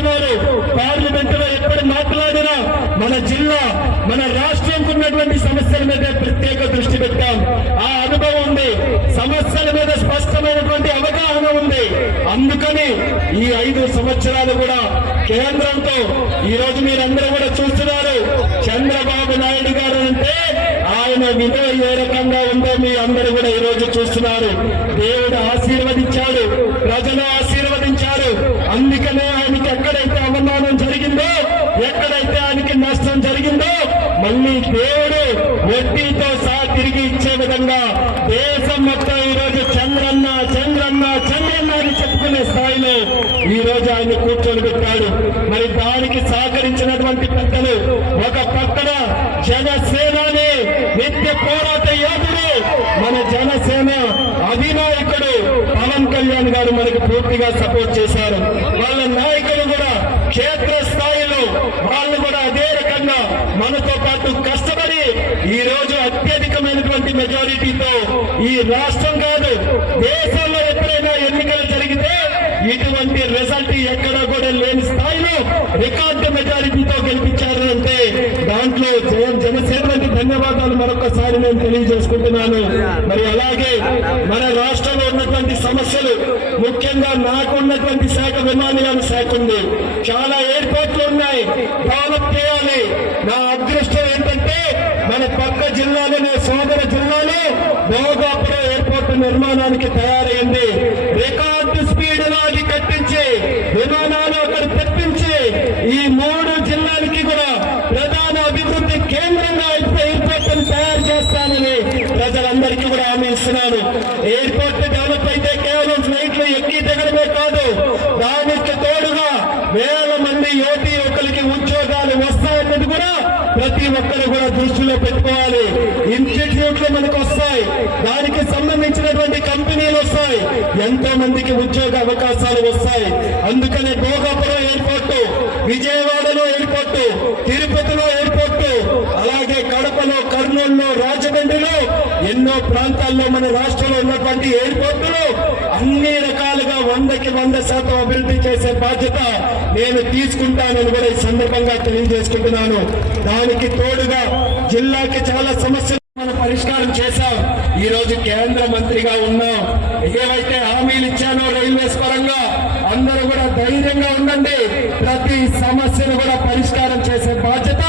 చూస్తున్నారు. పార్లమెంట్ లో ఎప్పుడు మాట్లాడినా మన జిల్లా మన రాష్ట్రంకు ఉన్నటువంటి సమస్యల మీద ప్రత్యేక దృష్టి పెట్టాం. ఆ అనుభవం ఉంది, సమస్యల మీద స్పష్టమైనటువంటి అవగాహన ఉంది. అందుకని ఈ 5 సంవత్సరాలు కూడా కేంద్రంతో ఈ రోజు మీరందరూ కూడా చూస్తున్నారు. చంద్రబాబు నాయుడు గారు అంటే ఆయన విలువ ఏ రకంగా ఉందో మీ అందరూ కూడా ఈ రోజు చూస్తున్నారు. దేవుడు ఆశీర్వదించాడు, ప్రజలు ఆశీర్వదించారు. అందుకనే ఆయనకి ఎక్కడైతే అవమానం జరిగిందో, ఎక్కడైతే ఆయనకి నష్టం జరిగిందో మళ్ళీ దేవుడు వడ్డీతో సహా తిరిగి ఇచ్చే విధంగా దేశం మొత్తం ఈ రోజు చంద్రన్న చంద్రన్న చంద్రన్న అని చెప్పుకునే స్థాయిలో ఈ రోజు ఆయన కూర్చొని పెట్టాడు. మరి దానికి సహకరించినటువంటి పెద్దలు, ఒక పక్కన జనసేనని నిత్య పోరాట యోధుడు మన జనసేన అధినాయకుడు పవన్ కళ్యాణ్ గారు మనకు పూర్తిగా సపోర్ట్ చేశారు. వాళ్ళ నాయకులు కూడా క్షేత్ర స్థాయిలో వాళ్ళు కూడా అదే రకంగా మనతో పాటు కష్టపడి ఈ రోజు అత్యధికమైనటువంటి మెజారిటీతో ఈ రాష్ట్రం కాదు దేశంలో ఎప్పుడైనా ఎన్నికలు జరిగితే ఇటువంటి రిజల్ట్ ఎక్కడా కూడా లేని స్థాయిలో రికార్డు మెజారిటీతో గెలిపించారు అంటే దాంట్లో జనసేనకి ధన్యవాదాలు మరొకసారి నేను తెలియజేసుకుంటున్నాను. మరి అలాగే మన రాష్ట్రంలో ఉన్నటువంటి సమస్యలు, ముఖ్యంగా నాకు ఉన్నటువంటి శాఖ విమానయాన శాఖ ఉంది. చాలా ఎయిర్పోర్ట్లు ఉన్నాయి, డెవలప్ చేయాలి. నా అదృష్టం ఏంటంటే మన పక్క జిల్లాలోనే సోదర జిల్లాలో భోగాపురం ఎయిర్పోర్ట్ నిర్మాణానికి తయారైంది. రికార్డు స్పీడ్ లో అది కట్టించి విమానాలు అక్కడ తెప్పించి ఈ 3 జిల్లాలకి కూడా ప్రధాన అభివృద్ధి కేంద్రంగా ఎయిర్పోర్ట్ తయారు చేస్తానని ప్రజలందరికీ కూడా హామీ ఇస్తున్నాను. ఎయిర్పోర్ట్ డెవలప్ అయితే కేవలం ఫ్లైట్లు ఎక్కి దిగడమే కాదు, దానికి తోడుగా వేల మంది యువకులకి ఉద్యోగాలు వస్తాయన్నది కూడా ప్రతి ఒక్కరు కూడా దృష్టిలో పెట్టుకోవాలి. ఇన్స్టిట్యూట్లు మనకు వస్తాయి, దానికి సంబంధించినటువంటి కంపెనీలు వస్తాయి, ఎంతో మందికి ఉద్యోగ అవకాశాలు వస్తాయి. అందుకనే భోగాపురం ఎయిర్పోర్టు, విజయవాడలో ఎయిర్పోర్టు, తిరుపతిలో ఎయిర్పోర్టు, అలాగే కడపలో, కర్నూలులో, రాజమండ్రిలో ఎన్నో ప్రాంతాల్లో మన రాష్ట్రంలో ఉన్నటువంటి ఎయిర్పోర్టులు అన్ని రకాలుగా 100కి 100% అభివృద్ధి చేసే బాధ్యత నేను తీసుకుంటానని కూడా ఈ సందర్భంగా తెలియజేసుకుంటున్నాను. దానికి తోడుగా జిల్లాకి చాలా సమస్యలు మనం పరిష్కారం చేశాం. ఈ రోజు కేంద్ర మంత్రిగా ఉన్నాం. ఏవైతే హామీలు ఇచ్చానో రైల్వేస్ పరంగా అందరూ కూడా ధైర్యంగా ఉండండి. ప్రతి సమస్యను కూడా పరిష్కారం చేసే బాధ్యత,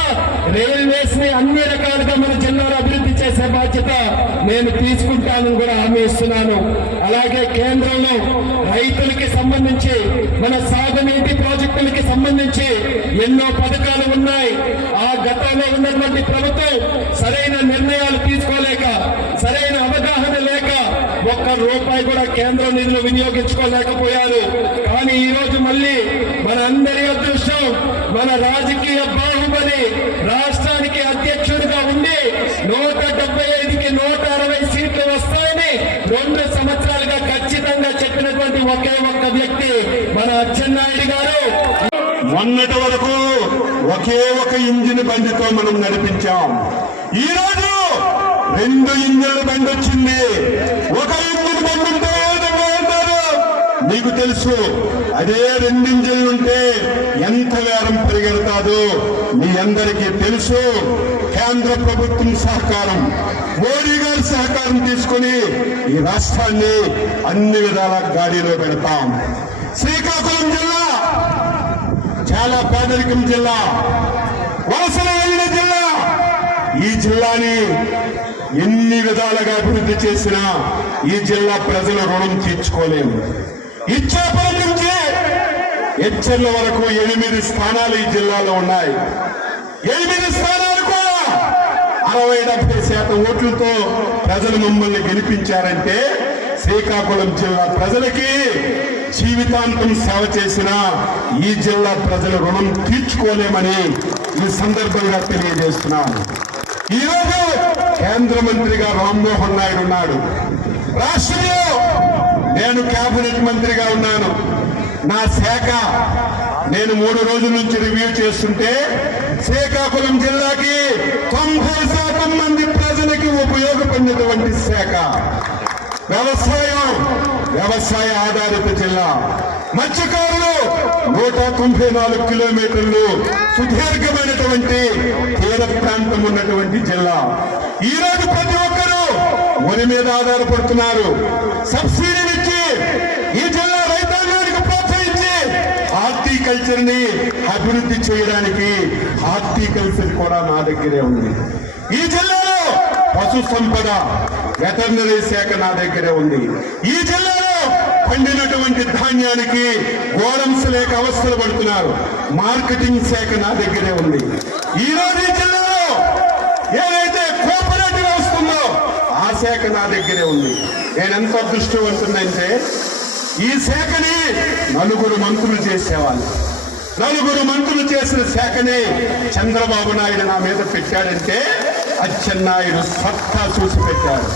రైల్వేస్ ని అన్ని రకాలుగా మన జిల్లాలో అభివృద్ధి చేసే బాధ్యత నేను తీసుకుంటానని కూడా హామీ ఇస్తున్నాను. అలాగే కేంద్రంలో రైతులకి సంబంధించి, మన సాగునీటి ప్రాజెక్టులకి సంబంధించి ఎన్నో పథకాలు ఉన్నాయి. ఆ గతంలో ఉన్నటువంటి ప్రభుత్వం సరైన నిర్ణయాలు తీసుకోలేక, సరైన అవగాహన లేక ₹1 కూడా కేంద్ర నిధులు వినియోగించుకోలేకపోయారు. కానీ ఈ రోజు మళ్ళీ మన అందరి అదృష్టం, మన రాజకీయ బాహుబలి రాష్ట్రానికి అధ్యక్షుడిగా ఉండి 175కి 160 సీట్లు వస్తాయని 2 సంవత్సరాలుగా ఖచ్చితంగా చెప్పినటువంటి ఒకే ఒక్క వ్యక్తి మన అచ్చెన్నాయుడు గారు. మొన్నటి వరకు ఒకే ఒక ఇంజిన్ బండితో మనం నడిపించాం. ఈ రోజు 2 ఇంజిన్ల బండి వచ్చింది. ఒక ఇంజిన్ బండి ఉంటే ఉంటారు మీకు తెలుసు. అదే 2 ఇంజిన్లుంటే ఎంత వేగం పరిగెడతాదో మీ అందరికీ తెలుసు. కేంద్ర ప్రభుత్వం సహకారం, మోడీ గారి సహకారం తీసుకుని ఈ రాష్ట్రాన్ని అన్ని విధాల గాడిలో పెడతాం. శ్రీకాకుళం జిల్లా చాలా పేదరికం జిల్లా, వలసల వెళ్ళిన జిల్లా. ఈ జిల్లాని ఎన్ని విధాలుగా అభివృద్ధి చేసినా ఈ జిల్లా ప్రజల రుణం తీర్చుకోలేము. ఇచ్చాపురం నుంచి హెచ్చర్ల వరకు 8 స్థానాలు ఈ జిల్లాలో ఉన్నాయి. 8 స్థానాలు కూడా 60-70% ఓట్లతో ప్రజలు మమ్మల్ని గెలిపించారంటే శ్రీకాకుళం జిల్లా ప్రజలకి జీవితాంతం సేవ చేసిన ఈ జిల్లా ప్రజల రుణం తీర్చుకోలేమని ఈ సందర్భంగా తెలియజేస్తున్నాను. ఈరోజు కేంద్ర మంత్రిగా రామ్మోహన్ నాయుడు ఉన్నాడు. రాష్ట్రంలో నేను కేబినెట్ మంత్రిగా ఉన్నాను. నా శాఖ నేను 3 రోజుల నుంచి రివ్యూ చేస్తుంటే శ్రీకాకుళం జిల్లాకి 90% మంది ప్రజలకి ఉపయోగపడినటువంటి శాఖ వ్యవసాయ ఆధారిత జిల్లా. మత్స్యకారులు 194 కిలోమీటర్లు సుదీర్ఘమైనటువంటి తీర ప్రాంతం ఉన్నటువంటి జిల్లా. ఈ రోజు ప్రతి ఒక్కరూ వరి మీద ఆధారపడుతున్నారు. సబ్సిడీలు ఇచ్చి ఈ జిల్లా రైతాంగానికి ప్రోత్సహించి హార్టికల్చర్ ని అభివృద్ధి చేయడానికి హార్టికల్చర్ కూడా మా దగ్గరే ఉంది. ఈ జిల్లాలో పశు సంపద వెటర్నరీ శాఖ నా దగ్గరే ఉంది. ఈ జిల్లాలో పండినటువంటి ధాన్యానికి గోడమ్స్ లేక అవస్థలు పడుతున్నారు. మార్కెటింగ్ శాఖ నా దగ్గరే ఉంది. ఈ రోజు ఈ జిల్లాలో ఏదైతే కోఆపరేటివ్ వస్తుందో ఆ శాఖ నా దగ్గరే ఉంది. నేను ఎంత అదృష్టవంతున్నంటే ఈ శాఖని నలుగురు మంత్రులు చేసేవాళ్ళు. నలుగురు మంత్రులు చేసిన శాఖని చంద్రబాబు నాయుడు నా మీద పెట్టాడంటే అచ్చెన్నాయుడు సత్తా చూసి పెట్టాడు.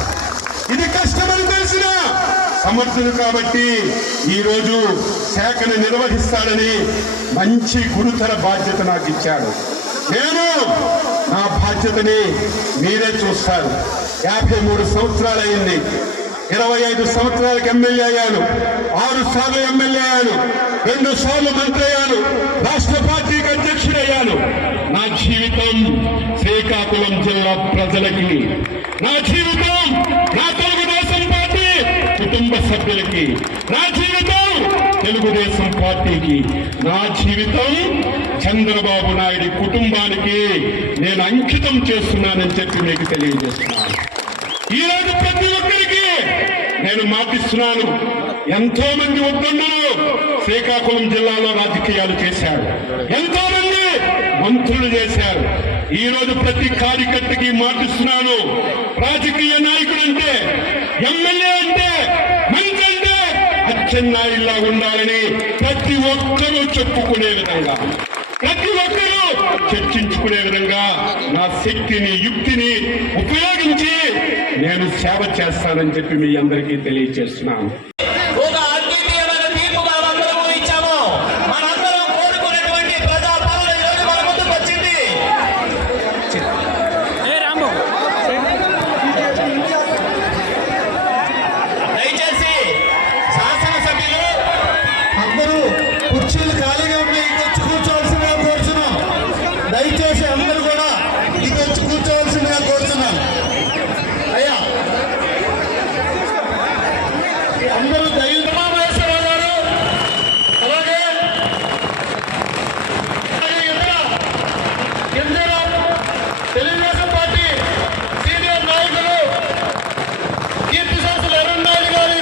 ఇది కష్టమని తెలిసిన సమర్థుడు కాబట్టి ఈ రోజు శాఖను నిర్వహిస్తాడని మంచి గురుతర బాధ్యత నాకు ఇచ్చాడు. నేను నా బాధ్యతని మీరే చూస్తారు. 53 సంవత్సరాలు అయింది. 25 సంవత్సరాలకు ఎమ్మెల్యే అయ్యాను. 6 సార్లు ఎమ్మెల్యే అయ్యాను. 2 సార్లు మంత్రి అయ్యాను. రాష్ట్ర పార్టీకి అధ్యక్షుడయ్యాను. నా జీవితం శ్రీకాకుళం జిల్లా ప్రజలకి, నా జీవితం నా తెలుగుదేశం పార్టీ కుటుంబ సభ్యులకి, నా జీవితం తెలుగుదేశం పార్టీకి, నా జీవితం చంద్రబాబు నాయుడు కుటుంబానికి నేను అంకితం చేస్తున్నానని చెప్పి మీకు తెలియజేస్తున్నాను. ఈ రోజు ప్రతి ఒక్కరికి నేను మాటిస్తున్నాను. ఎంతో మంది వద్దన్నారు శ్రీకాకుళం జిల్లాలో రాజకీయాలు చేశారు. ఎంతో మంది మంత్రులు చేశారు. ఈ రోజు ప్రతి కార్యకర్తకి మాటిస్తున్నాను. రాజకీయ నాయకుడు అంటే, ఎమ్మెల్యే అంటే, మంత్రి అంటే అచ్చెన్నాయుడులా ఉండాలని ప్రతి ఒక్కరూ చెప్పుకునే విధంగా, ప్రతి ఒక్కరూ చర్చించుకునే విధంగా నా శక్తిని, యుక్తిని ఉపయోగించి నేను సేవ చేస్తానని చెప్పి మీ అందరికీ తెలియజేస్తున్నాను. దయచేసి అందరూ కూడా ఇది వచ్చి కూర్చోవలసిందిగా కోరుతున్నాను. అయ్యా అందరూ దయచేశ్వరరావు గారు, అలాగే తెలుగుదేశం పార్టీ సీనియర్ నాయకులు కీర్తి సంస్థలు ఎర్రన్నాయుడు గారి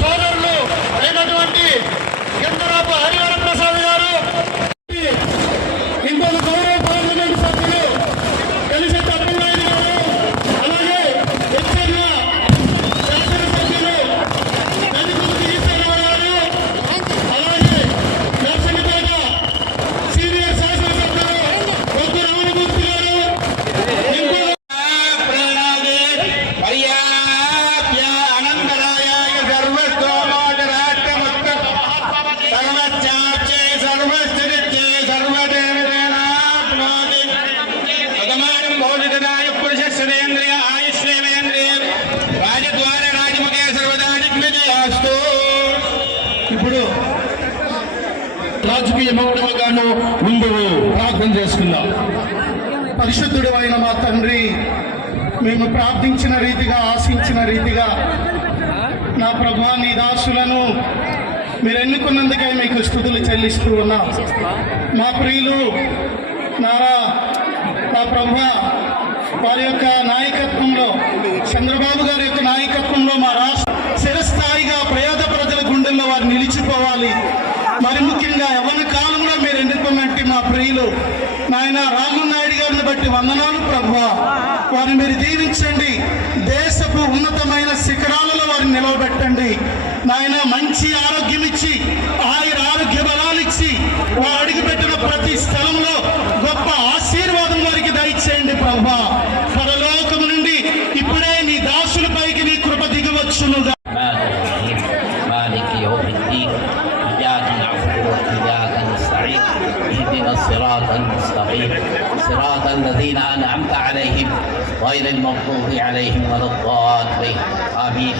సోదరులు అయినటువంటి కిందరాపు హరిహర ప్రసాద్ గారు, ఇంకొక గౌరవ పార్లమెంట్ సభ్యులు కలిసి తప్పనాయుడు గారు, అలాగే హెచ్చర్ల శాసనసభ్యులు నదిగుంటి ఈశ్వరరావు గారు, అలాగే నర్సంగిపేట సీనియర్ శాసనసభ్యులు కొద్దు రామమూర్తి గారు, ఇప్పుడు రాజకీయ మౌఢ్యముగాను ముందు ప్రార్థన చేసుకుందాం. పరిశుద్ధుడు అయిన మా తండ్రి, మేము ప్రార్థించిన రీతిగా, ఆశించిన రీతిగా నా ప్రభువా నీ దాసులను మీరు ఎన్నుకున్నందుకై మీకు స్తుతులు చెల్లిస్తూ ఉన్నాం. మా ప్రియులు నా ప్రభువా వారి యొక్క నాయకత్వంలో, చంద్రబాబు గారి యొక్క నాయకత్వంలో మా రాష్ట్ర చిరస్థాయిగా పేద ప్రజల గుండెల్లో వారు నిలిచిపోవాలి. మరి ముఖ్యంగా యవ్వన కాలంలో మీరు ఎన్నుకున్నట్టు మా ప్రియులు నాయన రామనాయుడు గారిని బట్టి వందనాలు ప్రభువా. వారిని మీరు దీవించండి. దేశపు ఉన్నతమైన శిఖరాలలో వారిని నిలవబెట్టండి నాయన. మంచి ఆరోగ్యం ఇచ్చి, ఆరోగ్య బలాలు ఇచ్చి, వారు అడుగుపెట్టిన ప్రతి స్థలంలో గొప్ప ఆశీర్వాదం వారికి దయచేయండి ప్రభువా. పరలోకము నుండి ఇప్పుడే నీ దాసులపైకి నీ కృప దిగవచ్చునుగా. مالك يوم الدين إياك نعبد وإياك نستعين اهدنا الصراط المستقيم صراط الذين أنعمت عليهم غير المغضوب عليهم ولا الضالين آمين.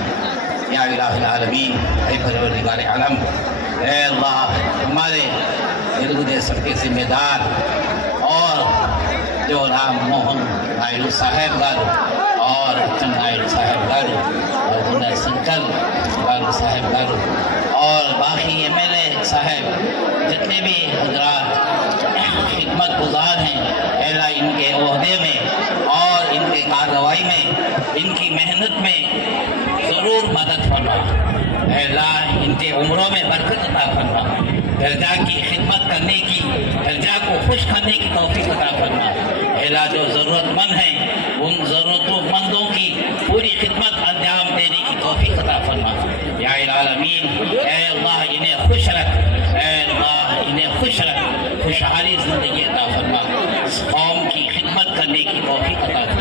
يا إله العالمين أيها الرجال العالم ऐ अल्लाह हमारे तेलुगुदेशम के जिम्मेदार और जो राम मोहन नायडू साहब गारू और अच्चन नायडू साहब गारू और गुना संकल गारू साहब गारू और बाकी MLA साहब जितने भी हजरात खिदमत गुजार हैं अल्लाह इनके ओहदे में और इनके कार्रवाई में इनकी मेहनत में ज़रूर मदद फरमा। अल्लाह इनके उम्रों में बरकत अता फरमा। दर्जा की खिदमत करने की, दर्जा को खुश करने की तौफीक अता फरमा। अल्लाह जो ज़रूरतमंद हैं उन ज़रूरतमंदों की पूरी खिदमत अंजाम देने की तौफीक अता फरमा। या आलमीन, ऐ अल्लाह इन्हें खुश रख, ऐ अल्लाह इन्हें खुश रख, खुशहाली ज़िंदगी अता फरमा। इस कौम की खिदमत करने की तौफीक अता फरमा।